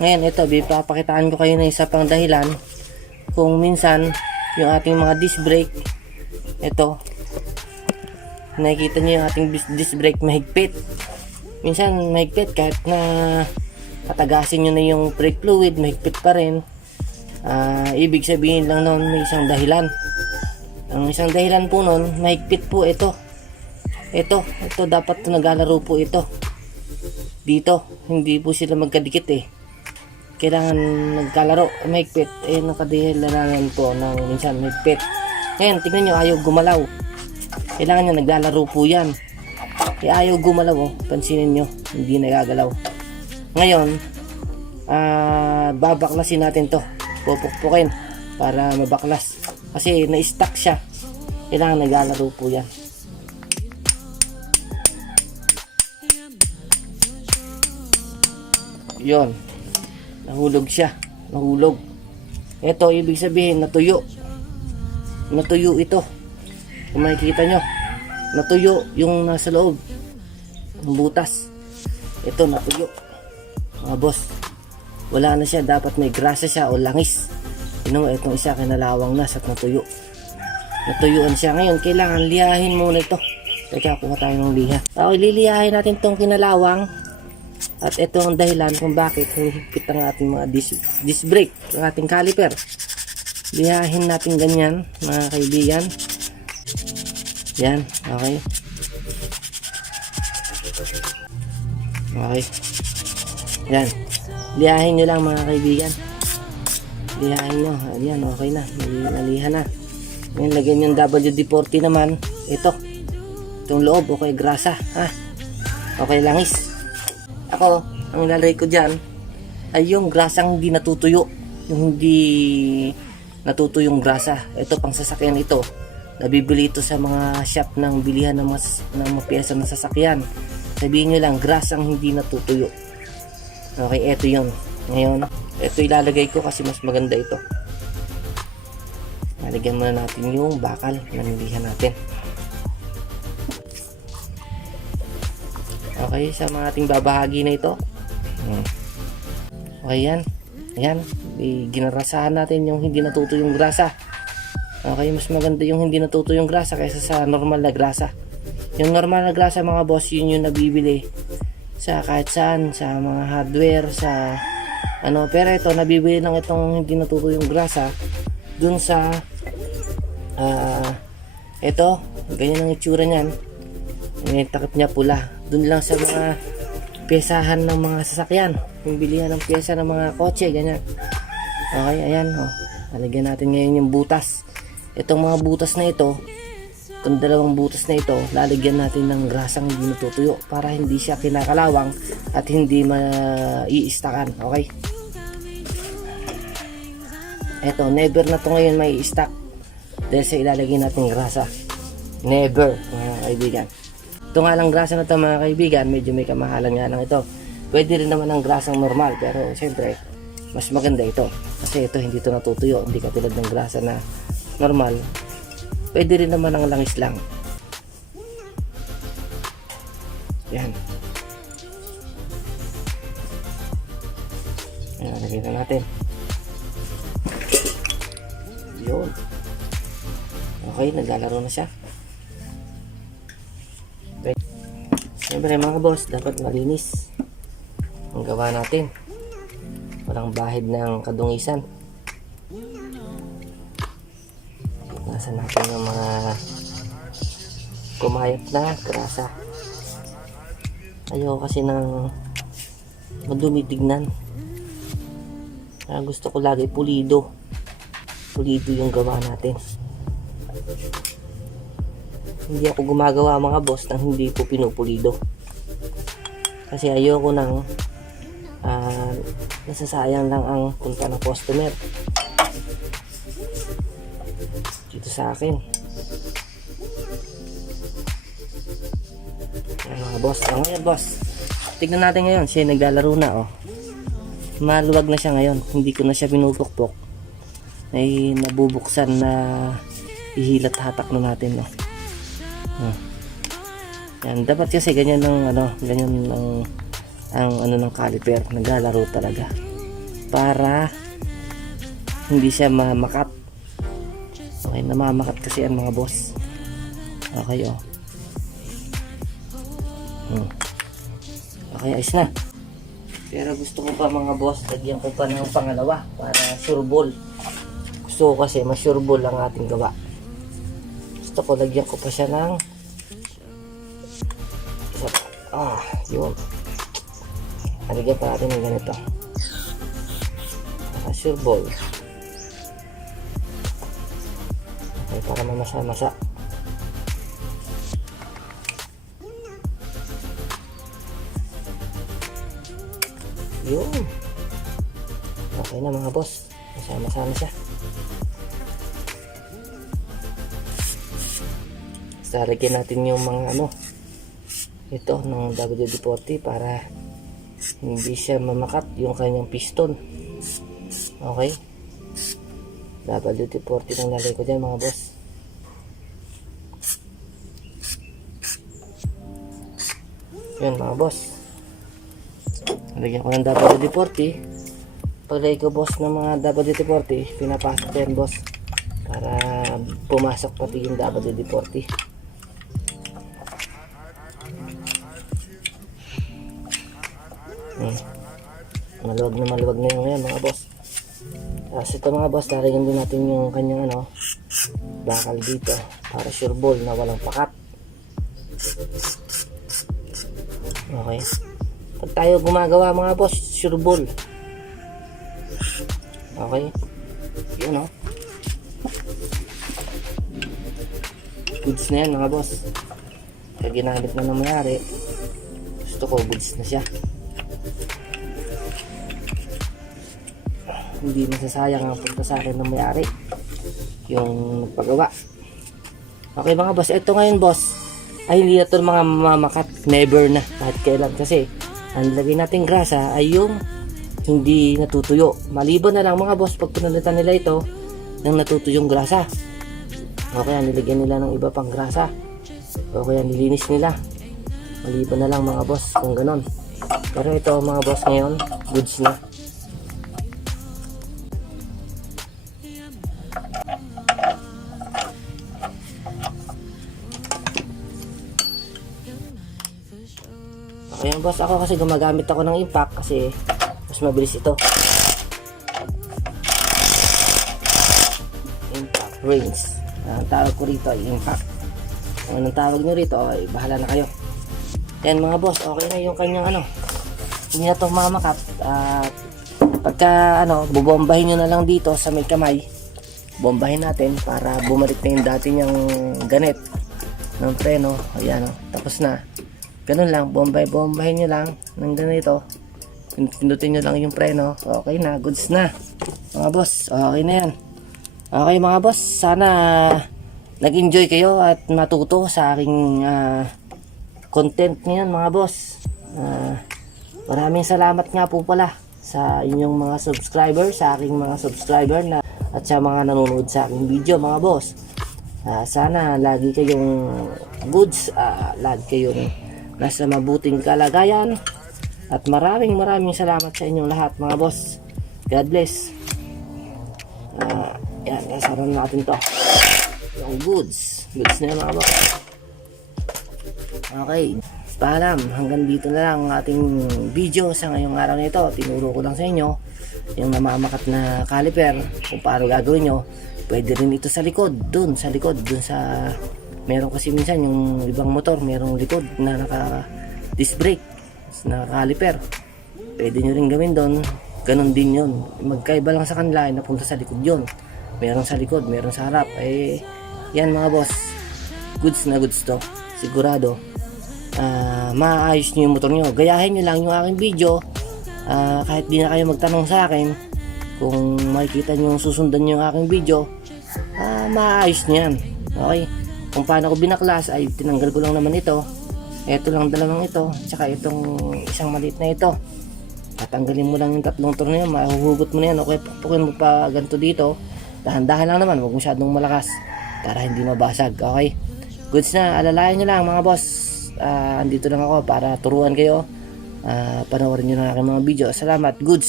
Ngayon, ito, papakitaan ko kayo ng isa pang dahilan kung minsan yung ating mga disc brake, ito, nakikita nyo yung ating disc brake mahigpit. Minsan mahigpit kahit na patagasin nyo na yung brake fluid, mahigpit pa rin. Ibig sabihin lang noon may isang dahilan. Ang isang dahilan po noon, mahigpit po ito. Ito dapat naglalaro po ito. Dito, hindi po sila magkadikit eh. Kailangan nagkalaro, mahigpit. Nakadilalangan po ng minsan mahigpit. Ngayon, tignan nyo, ayaw gumalaw. Kailangan nyo naglalaro po yan. Ayaw gumalaw, oh. Pansinin nyo, hindi nagagalaw. Ngayon, babaklasin natin to. Pupukpukin para mabaklas. Kasi na-stuck siya. Kailangan naglalaro po yan. Yon. Nahulog siya. Nahulog. Ito, ibig sabihin, natuyo. Natuyo ito. Kung makikita nyo, natuyo yung nasa loob. Ang butas. Ito, natuyo. Mga boss, wala na siya. Dapat may grasa siya o langis. Itong isa kinalawang na sa natuyo. Natuyuan siya. Ngayon, kailangan lihahin muna ito. Teka, kuha tayo ng liha. Lilihahin natin itong kinalawang. At ito ang dahilan kung bakit humihigpit ang ating mga disc brake, ang ating caliper. Lihahin natin ganyan, mga kaibigan. Yan, okay. Okay. Yan. Lihahin nyo lang, mga kaibigan. Lihahin nyo. Ayan, okay na. Nalihan na. Ngayon, lagyan yung WD-40 naman. Ito. Itong loob, okay, grasa. Okay, langis. Ako, ang lalagay ko dyan ay yung grasang hindi natutuyo. Yung hindi natutuyong grasa. Ito pang sasakyan ito. Nabibili ito sa mga shop ng bilihan ng mga piyesa ng sasakyan. Sabihin nyo lang, grasang hindi natutuyo. Okay, ito yun. Ngayon, ito ilalagay ko kasi mas maganda ito. Lalagyan muna natin yung bakal na nilihan natin. Okay, sa mga ating babahagi na ito. Okay, yan. Ayan, ginarasahan natin yung hindi natutuyong grasa. Okay, mas maganda yung hindi natutuyong grasa kaysa sa normal na grasa. Yung normal na grasa, mga boss, yun yung nabibili sa kahit saan, sa mga hardware, sa pero ito, nabibili lang itong hindi natutuyong grasa dun sa ito, ganyan ang itsura niyan. May takip niya pula. Dun lang sa mga pesahan ng mga sasakyan, yung bilihan ng pyesa ng mga kotse, ganyan. Okay, ayan, lalagyan natin ngayon yung butas. Itong mga butas na ito, itong dalawang butas na ito, lalagyan natin ng grasang hindi natutuyo para hindi siya kinakalawang at hindi maiistakan. Okay, eto, never na to ngayon may i-stack dahil sa ilalagay natin grasa. Never, mga kaibigan. Ito nga lang grasa na ito, mga kaibigan, medyo may kamahalan nga lang ito. Pwede rin naman ang grasang normal, pero siyempre mas maganda ito kasi ito hindi ito natutuyo, hindi katulad ng grasa na normal. Pwede rin naman ang langis lang. Yan. Ayan, lagyan na natin. Yun. Okay, naglalaro na siya. Siyempre, mga boss, dapat malinis ang gawa natin. Walang bahid ng kadungisan. Nasa natin ng mga kumayat na grasa. Ayoko kasi ng madumi tignan. Gusto ko lagi pulido. Pulido yung gawa natin. Hindi ako gumagawa, mga boss, nang hindi ko pinupulido. Kasi ayoko nang nasasayang lang ang punta ng customer dito sa akin. Ayan, mga boss. Ngayon, boss, tignan natin ngayon. Siya naglalaro na, maluwag na siya ngayon. Hindi ko na siya pinupukpok. Ay nabubuksan na ihilat hatak na natin, Yan, dapat kasi ganyan ng ganyan ng ng caliper, naglalaro talaga. para hindi siya mamakat. Okay, namamakat kasi ang mga boss. Okay, oh. Okay, ayos na. Pero gusto ko pa mga boss, lagyan ko pa ng pangalawa para sureball. Gusto ko kasi mas sureball ang ating gawa. Gusto ko lagyan ko pa siya ng isa pa. Yun. Lagyan pa natin ng ganito. Sureball. Okay, para mamasa-masa. Yun. Okay na mga boss. Masama-sama siya. Saragyan natin yung mga ito ng WD-40 para hindi siya mamakat yung kanyang piston. Okay. WD-40 nang lalagay ko dyan mga boss. Yun mga boss. Lagyan ko ng WD-40. Paglagay ko boss ng mga WD-40, pinapasok ko yan boss para pumasok pati yung WD-40. Maluwag na yung yan mga boss. Tapos ito mga boss, lalagyan din natin yung kanyang bakal dito para sure ball na walang pakat. Okay. Pag tayo gumagawa mga boss, sure ball. Okay. Yun goods na yan mga boss. Pag ginamit na ng mayari, gusto ko goods na siya. Hindi masasayang ang punta sa akin ng mayari yung paggawa. Okay mga boss, ito ngayon boss ay hindi na ito mga mamakat, never na kahit kailan, kasi ang lagay natin grasa ay yung hindi natutuyo. Maliban na lang mga boss pag pinalitan nila ito ng natutuyong grasa, o kaya nilagyan nila ng iba pang grasa, o kaya nilinis nila. Maliban na lang mga boss kung ganon. Pero ito mga boss ngayon, goods na. Ayan boss, ako kasi gumagamit ako ng impact kasi mas mabilis ito. Impact rings. Ang tawag ko rito ay impact. Kung anong tawag nyo rito ay bahala na kayo. Ayan mga boss, okay na yung kanyang hindi na ito mamakat. Pagka bubombahin nyo na lang dito sa may kamay, bombahin natin para bumalik na yung dati niyang ganit ng preno. Ayan tapos na. Ganun lang, bombahin nyo lang ng ganito. Pindutin nyo lang yung preno. Okay na, goods na mga boss, okay na yan. Okay mga boss, sana nag-enjoy kayo at matuto sa aking content ngayon mga boss. Maraming salamat nga po pala sa inyong mga subscriber, sa aking mga subscriber at sa mga nanonood sa aking video mga boss. Sana lagi kayong goods, lagi kayong nasa mabuting kalagayan, at maraming salamat sa inyong lahat mga boss. God bless. Yan, nasaran natin to yung goods na yan mga boss. Okay, paalam, hanggang dito na lang ang ating video sa ngayong araw na ito. Tinuro ko lang sa inyo yung namamakat na caliper, kung paano gagawin nyo. Pwede rin ito sa likod, dun sa meron kasi minsan yung ibang motor merong likod na naka disc brake na caliper, pwede nyo rin gawin doon. Ganon din yun, magkaiba lang sa kanila ay napunta sa likod yun. Meron sa likod, meron sa harap. Yan mga boss, goods na goods to, sigurado. Maayos nyo yung motor nyo. Gayahin nyo lang yung aking video, kahit di na kayo magtanong sa akin. Kung makikita nyo susundan nyo yung aking video, maayos nyo yan. Okay, kung paano ko binaklas ay tinanggal ko lang naman ito. Ito lang dalawang ito, tsaka itong isang maliit na ito. Tatanggalin mo lang yung tatlong torno na yan, mahuhugot mo na yan. Okay, pupukin mo pa ganito dito. Dahan-dahan lang naman, huwag masyadong malakas para hindi mabasag. Okay, goods na, alalayan nyo lang mga boss. Andito lang ako para turuan kayo. Panoorin nyo na aking mga video. Salamat, goods.